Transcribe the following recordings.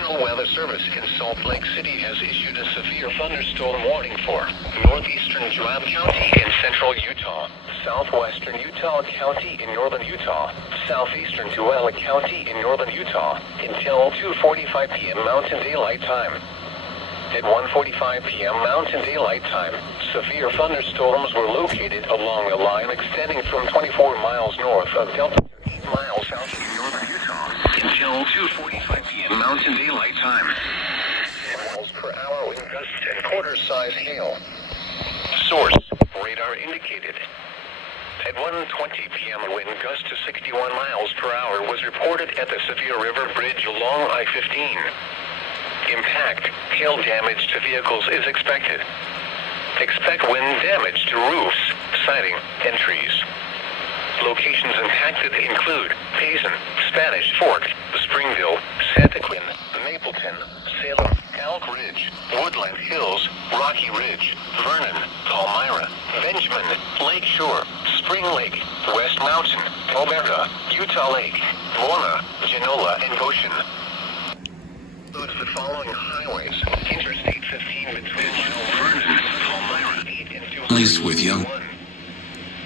National Weather Service in Salt Lake City has issued a severe thunderstorm warning for northeastern Joab County in central Utah, southwestern Utah County in northern Utah, southeastern Tualatin County in northern Utah until 2:45 p.m. Mountain Daylight Time. At 1:45 p.m. Mountain Daylight Time, severe thunderstorms were located along a line extending from 24 miles north of Delta to 8 miles south of northern Utah until 2:45 p.m. Mountain Daylight Time. 10 miles per hour wind gusts and quarter-size hail. Source: radar indicated. At 1:20 p.m. a wind gust to 61 miles per hour was reported at the Sevier River Bridge along I-15. Impact, hail damage to vehicles is expected. Expect wind damage to roofs, siding, and trees. Locations impacted include Payson, Spanish Fork, Springville, Santaquin, Mapleton, Salem, Elk Ridge, Woodland Hills, Rocky Ridge, Vernon, Palmyra, Benjamin, Lake Shore, Spring Lake, West Mountain, Alberta, Utah Lake, Lorna, Genola, and Goshen. Includes the following highways: Interstate 15 between Vernon, Palmyra, 8 and 2. Placed with young.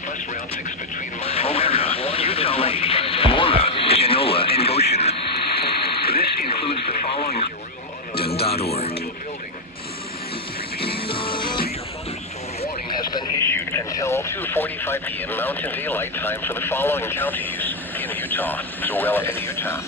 Bus Route 6 between Alberta, Utah Lake, Lorna, Genola, and Goshen. This includes the following. .org. Thunderstorm warning has been issued until 2:45 p.m. Mountain Daylight Time for the following counties in Utah: Tualatin, Utah.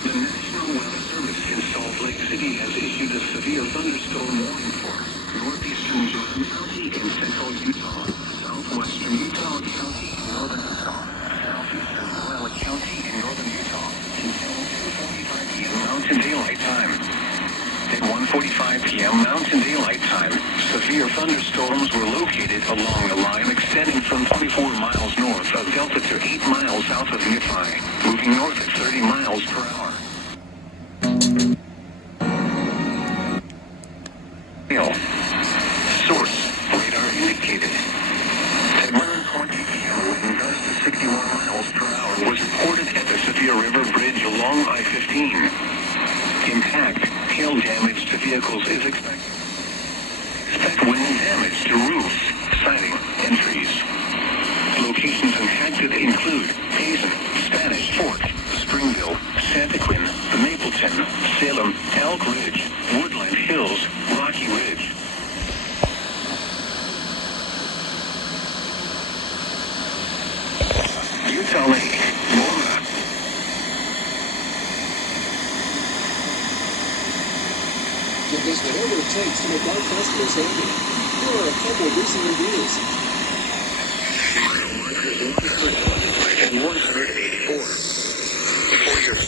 The National Weather Service in Salt Lake City has issued a severe thunderstorm warning for northeastern Joab County in central Utah, southwestern Utah County in northern Utah, southeastern Tualatin County in northern Utah until 2:45 p.m. Mountain Daylight Time. At 1:45 p.m. Mountain Daylight Time, severe thunderstorms were located along a line extending from 24 miles north of Delta to 8 miles south of Nephi, moving north at 30 miles per hour. Source: radar indicated. At 1:20 p.m. a wind gust to 61 miles per hour was reported at the Sevier River Bridge along I-15. Impact, hail damage to vehicles is expected. Expect wind damage to roofs, siding, and trees. Locations impacted include Payson, Spanish Fork, Springville, Santaquin, Mapleton, Salem, Elk Ridge, Woodland Hills, Rocky Ridge. Utah Lake, Lorna. Give us whatever it takes to make our customers happy. Here are a couple of recent reviews. And 184. 4 years.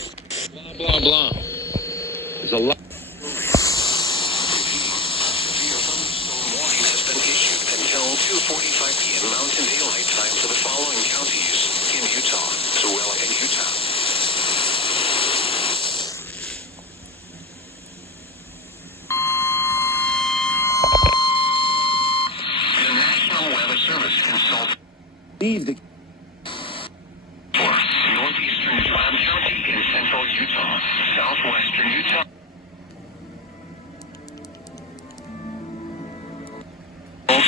Blah, blah, blah. There's a lot. Warning has been issued until 2:45 p.m. Mountain Daylight Time for the following counties in Utah: Tualatin, Utah. The National Weather Service consults Leave the for northeastern Joab County in central Utah, southwestern Utah.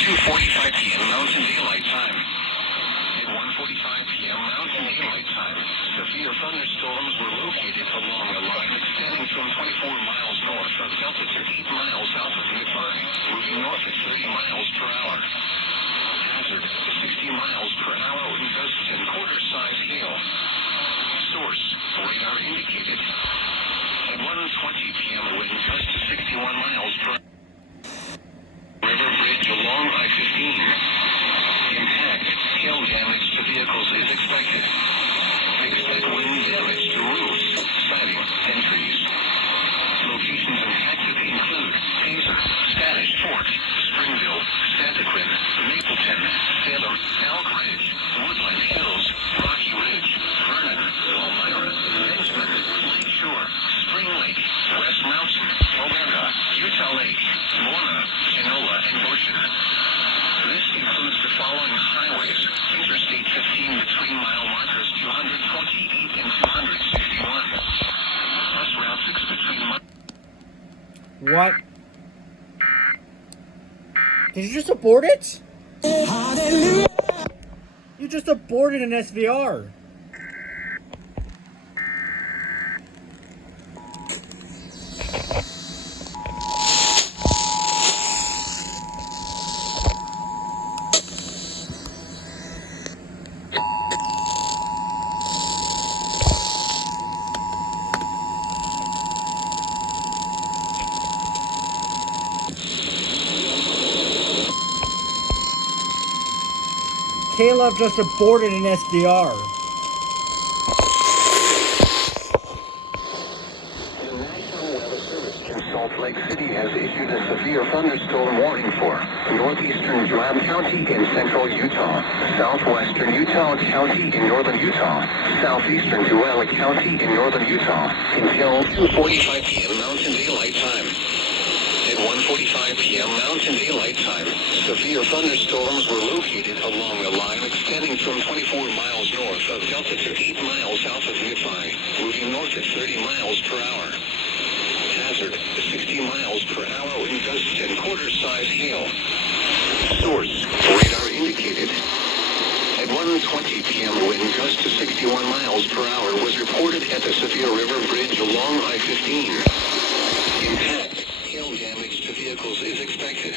2:45 p.m. Mountain Daylight Time. At 1:45 p.m. Mountain Daylight Time, severe thunderstorms were located along a line extending from 24 miles north of Delta to 8 miles south of Nephi, moving north at 30 miles per hour. Hazard: 60 miles per hour wind gusts and quarter-size hail. Source: radar indicated. At 1:20 p.m. a wind gust to 61 miles per hour. River Bridge along I-15. What? Did you just abort it? You just aborted an SVR. KLOVE just aborted an SVR. The National Weather Service in Salt Lake City has issued a severe thunderstorm warning for northeastern Joab County in central Utah, southwestern Utah County in northern Utah, southeastern Joab County in northern Utah until 2:45 p.m. Mountain Daylight Time. At 1:45 p.m. Mountain Daylight Time, severe thunderstorms were located along a line extending from 24 miles north of Delta to 8 miles south of Nephi, moving north at 30 miles per hour. Hazard, 60 miles per hour wind gusts and quarter-size hail. Source, radar indicated. At 1:20 p.m. wind gust to 61 miles per hour was reported at the Sevier River Bridge along I-15. Impact, hail damage to vehicles is expected.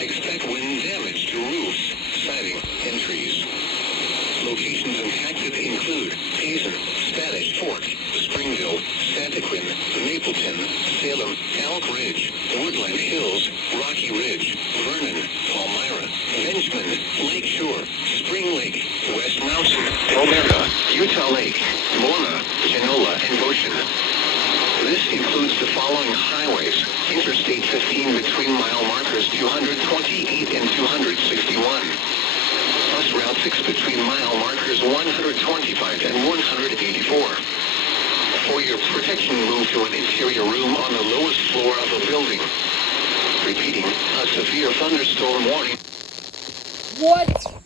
Expect wind damage to roofs, siding, and trees. Locations impacted include Payson, Spanish Fork, Springville, Santaquin, Mapleton, Salem, Elk Ridge, Woodland Hills, Rocky Ridge, Vernon, Palmyra, Benjamin, Lake Shore, Spring Lake, West Mountain, Omega, Utah Lake, Lorna, Genola, and Goshen. This includes the following highways: Interstate 15 between mile markers 228 and 261. Plus Route 6 between mile markers 125 and 184. For your protection, move to an interior room on the lowest floor of a building. Repeating, a severe thunderstorm warning. What?